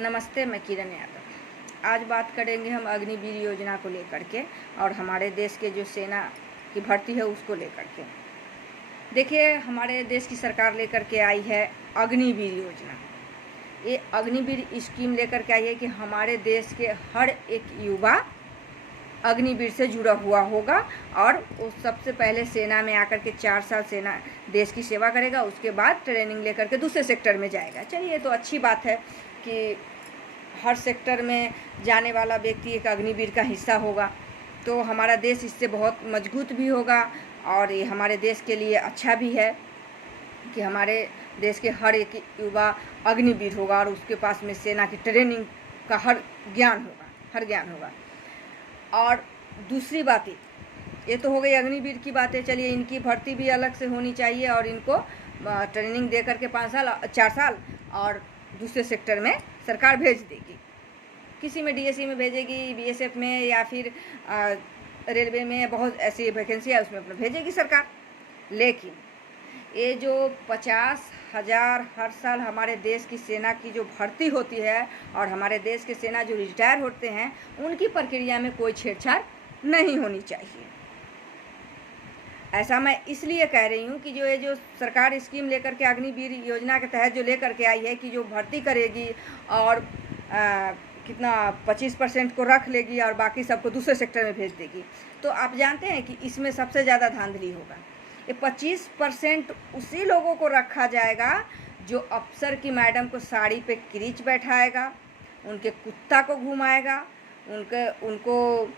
नमस्ते, मैं किरण यादव। आज बात करेंगे हम अग्निवीर योजना को लेकर के और हमारे देश के जो सेना की भर्ती है उसको लेकर के। देखिए, हमारे देश की सरकार लेकर के आई है अग्निवीर योजना। ये अग्निवीर स्कीम लेकर के आई है कि हमारे देश के हर एक युवा अग्निवीर से जुड़ा हुआ होगा और वो सबसे पहले सेना में आकर के 4 साल सेना देश की सेवा करेगा। उसके बाद ट्रेनिंग लेकर के दूसरे सेक्टर में जाएगा। चलिए, ये तो अच्छी बात है कि हर सेक्टर में जाने वाला व्यक्ति एक अग्निवीर का हिस्सा होगा, तो हमारा देश इससे बहुत मजबूत भी होगा और ये हमारे देश के लिए अच्छा भी है कि हमारे देश के हर एक युवा अग्निवीर होगा और उसके पास में सेना की ट्रेनिंग का हर ज्ञान होगा। और दूसरी बात ये तो हो गई अग्निवीर की बातें। चलिए, इनकी भर्ती भी अलग से होनी चाहिए और इनको ट्रेनिंग दे करके 4 साल और दूसरे सेक्टर में सरकार भेज देगी। किसी में डीएससी में भेजेगी, बीएसएफ में या फिर रेलवे में बहुत ऐसी वैकेंसी है, उसमें अपना भेजेगी सरकार। लेकिन ये जो 50,000 हर साल हमारे देश की सेना की जो भर्ती होती है और हमारे देश के सेना जो रिटायर होते हैं, उनकी प्रक्रिया में कोई छेड़छाड़ नहीं होनी चाहिए। ऐसा मैं इसलिए कह रही हूँ कि जो सरकार स्कीम लेकर के अग्निवीर योजना के तहत जो लेकर के आई है कि जो भर्ती करेगी और कितना 25% को रख लेगी और बाकी सबको दूसरे सेक्टर में भेज देगी, तो आप जानते हैं कि इसमें सबसे ज़्यादा धांधली होगा। ये 25% उसी लोगों को रखा जाएगा जो अफसर की मैडम को साड़ी पे क्रीच बैठाएगा, उनके कुत्ता को घुमाएगा, उनको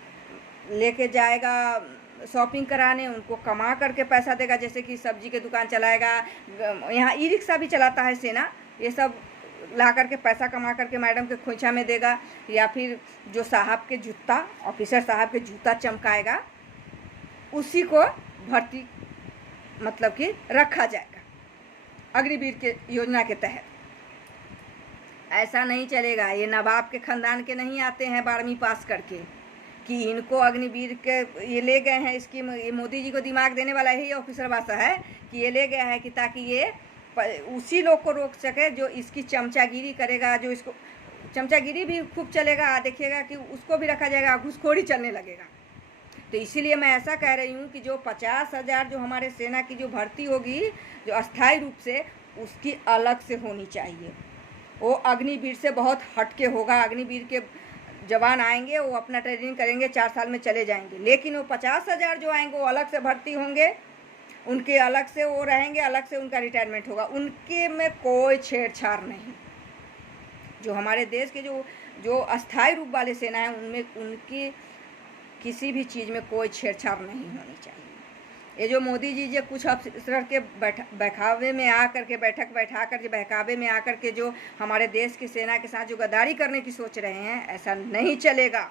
लेके जाएगा शॉपिंग कराने, उनको कमा करके पैसा देगा। जैसे कि सब्जी के दुकान चलाएगा, यहाँ ई रिक्शा भी चलाता है सेना, ये सब ला करके पैसा कमा करके मैडम के खोइछा में देगा। या फिर जो साहब के जूता, ऑफिसर साहब के जूता चमकाएगा, उसी को भर्ती मतलब कि रखा जाएगा अग्निवीर के योजना के तहत। ऐसा नहीं चलेगा। ये नवाब के खानदान के नहीं आते हैं 12वीं पास करके कि इनको अग्निवीर के ये ले गए हैं स्कीम। ये मोदी जी को दिमाग देने वाला यही ऑफिसर वासा है कि ये ले गया है कि ताकि ये उसी लोग को रोक सके जो इसकी चमचागिरी करेगा, जो इसको चमचागिरी भी खूब चलेगा। देखिएगा कि उसको भी रखा जाएगा, घूसखोरी चलने लगेगा। तो इसीलिए मैं ऐसा कह रही हूँ कि जो 50,000 जो हमारे सेना की जो भर्ती होगी जो अस्थायी रूप से, उसकी अलग से होनी चाहिए। वो अग्निवीर से बहुत हटके होगा। अग्निवीर के जवान आएंगे, वो अपना ट्रेनिंग करेंगे, 4 साल में चले जाएंगे। लेकिन वो 50,000 जो आएंगे वो अलग से भर्ती होंगे, उनके अलग से वो रहेंगे, अलग से उनका रिटायरमेंट होगा। उनके में कोई छेड़छाड़ नहीं। जो हमारे देश के जो अस्थायी रूप वाले सेना है, उनमें उनकी किसी भी चीज़ में कोई छेड़छाड़ नहीं होनी चाहिए। ये जो मोदी जी जो कुछ अफसर के बहकावे में आकर के बहकावे में आकर के जो हमारे देश की सेना के साथ जो गद्दारी करने की सोच रहे हैं, ऐसा नहीं चलेगा।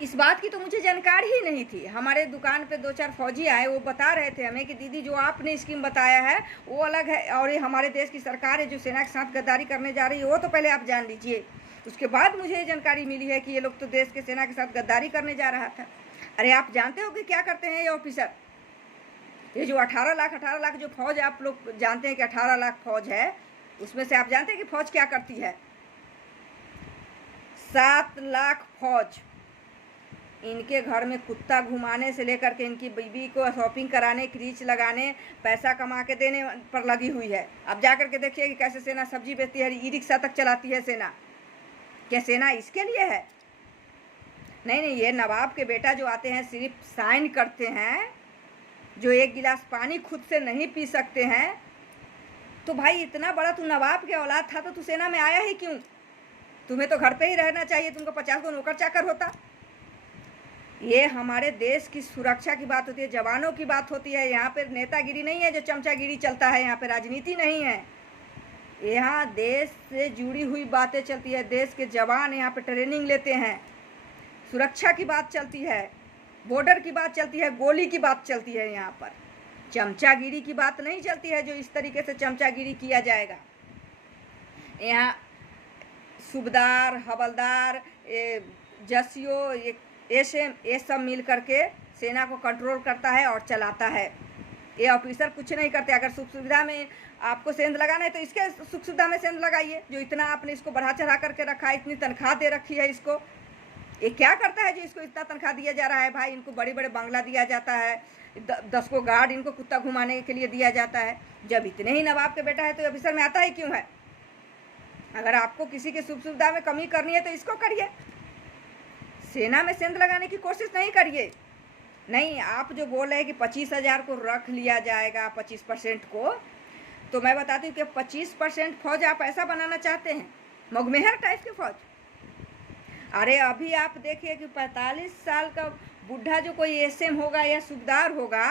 इस बात की तो मुझे जानकारी ही नहीं थी। हमारे दुकान पे 2-4 फौजी आए, वो बता रहे थे हमें कि दीदी जो आपने स्कीम बताया है वो अलग है और ये हमारे देश की सरकार है जो सेना के साथ गद्दारी करने जा रही है, वो तो पहले आप जान लीजिए। उसके बाद मुझे ये जानकारी मिली है कि ये लोग तो देश के सेना के साथ गद्दारी करने जा रहा था। अरे, आप जानते हो कि क्या करते हैं ये ऑफिसर? ये जो 18 लाख जो फौज, आप लोग जानते हैं कि 18 लाख फौज है, उसमें से आप जानते हैं कि फौज क्या करती है? 7 लाख फौज इनके घर में कुत्ता घुमाने से लेकर के इनकी बीवी को शॉपिंग कराने, क्रीच लगाने, पैसा कमा के देने पर लगी हुई है। आप जा कर के देखिए कि कैसे सेना सब्जी बेचती है, ई रिक्शा तक चलाती है सेना। क्या सेना इसके लिए है? नहीं, ये नवाब के बेटा जो आते हैं सिर्फ साइन करते हैं, जो 1 गिलास पानी खुद से नहीं पी सकते हैं। तो भाई, इतना बड़ा तू नवाब के औलाद था तो तू सेना में आया ही क्यों? तुम्हें तो घर पे ही रहना चाहिए, तुमको 50 को नौकर चाकर होता। ये हमारे देश की सुरक्षा की बात होती है, जवानों की बात होती है। यहाँ पर नेतागिरी नहीं है जो चमचागिरी चलता है, यहाँ पे राजनीति नहीं है। यहाँ देश से जुड़ी हुई बातें चलती है। देश के जवान यहाँ पे ट्रेनिंग लेते हैं, सुरक्षा की बात चलती है, बॉर्डर की बात चलती है, गोली की बात चलती है। यहाँ पर चमचागिरी की बात नहीं चलती है जो इस तरीके से चमचागिरी किया जाएगा। यहाँ सूबेदार, हवलदार, जसियो, ये सब मिल करके सेना को कंट्रोल करता है और चलाता है। ये ऑफिसर कुछ नहीं करते। अगर सुख सुविधा में आपको सेंध लगाना है तो इसके सुख सुविधा में सेंध लगाइए। जो इतना आपने इसको बढ़ा चढ़ा करके रखा है, इतनी तनख्वाह दे रखी है इसको, ये क्या करता है जो इसको इतना तनख्वाह दिया जा रहा है? भाई इनको बड़े बड़े बंगला दिया जाता है, 10 को गार्ड इनको कुत्ता घुमाने के लिए दिया जाता है। जब इतने ही नवाब के बेटा है तो ऑफिसर में आता ही क्यों है? अगर आपको किसी की सुख सुविधा में कमी करनी है तो इसको करिए, सेना में सेंध लगाने की कोशिश नहीं करिए। नहीं, आप जो बोल रहे हैं कि 25,000 को रख लिया जाएगा 25% को, तो मैं बताती हूँ कि 25% फौज आप ऐसा बनाना चाहते हैं, मगमेहर टाइप की फौज। अरे अभी आप देखिए कि 45 साल का बुढ़ा जो कोई एसएम होगा या सूबेदार होगा,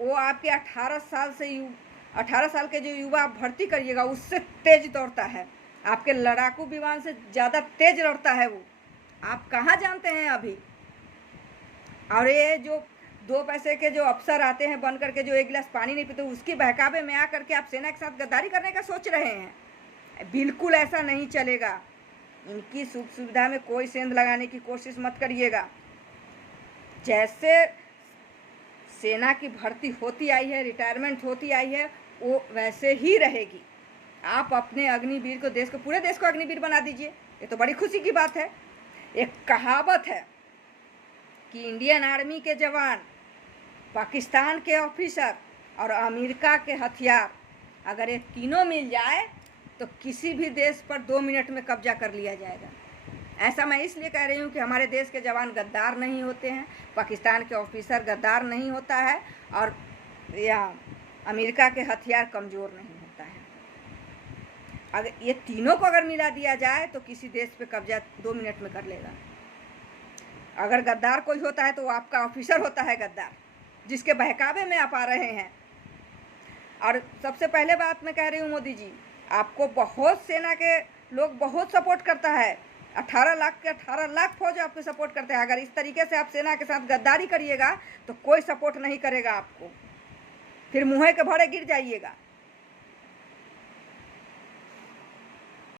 वो आपके 18 साल के जो युवा आप भर्ती करिएगा उससे तेज दौड़ता है, आपके लड़ाकू विमान से ज़्यादा तेज दौड़ता है वो। आप कहाँ जानते हैं अभी? और ये जो 2 पैसे के जो अफसर आते हैं बन करके, जो 1 गिलास पानी नहीं पीते, उसके बहकावे में आकर के आप सेना के साथ गद्दारी करने का सोच रहे हैं। बिल्कुल ऐसा नहीं चलेगा। इनकी सुख सुविधा में कोई सेंध लगाने की कोशिश मत करिएगा। जैसे सेना की भर्ती होती आई है, रिटायरमेंट होती आई है, वो वैसे ही रहेगी। आप अपने अग्निवीर को, देश को, पूरे देश को अग्निवीर बना दीजिए, ये तो बड़ी खुशी की बात है। एक कहावत है कि इंडियन आर्मी के जवान, पाकिस्तान के ऑफिसर और अमेरिका के हथियार, अगर ये तीनों मिल जाए तो किसी भी देश पर 2 मिनट में कब्जा कर लिया जाएगा। ऐसा मैं इसलिए कह रही हूँ कि हमारे देश के जवान गद्दार नहीं होते हैं, पाकिस्तान के ऑफिसर गद्दार नहीं होता है, और या अमेरिका के हथियार कमज़ोर नहीं होता है। अगर ये तीनों को अगर मिला दिया जाए तो किसी देश पे कब्जा 2 मिनट में कर लेगा। अगर गद्दार कोई होता है तो वो आपका ऑफिसर होता है गद्दार, जिसके बहकावे में आप आ रहे हैं। और सबसे पहले बात मैं कह रही हूँ, मोदी जी, आपको बहुत सेना के लोग बहुत सपोर्ट करता है। 18 लाख के 18 लाख फौज आपको सपोर्ट करते हैं। अगर इस तरीके से आप सेना के साथ गद्दारी करिएगा तो कोई सपोर्ट नहीं करेगा आपको, फिर मुँह के भाड़े गिर जाइएगा।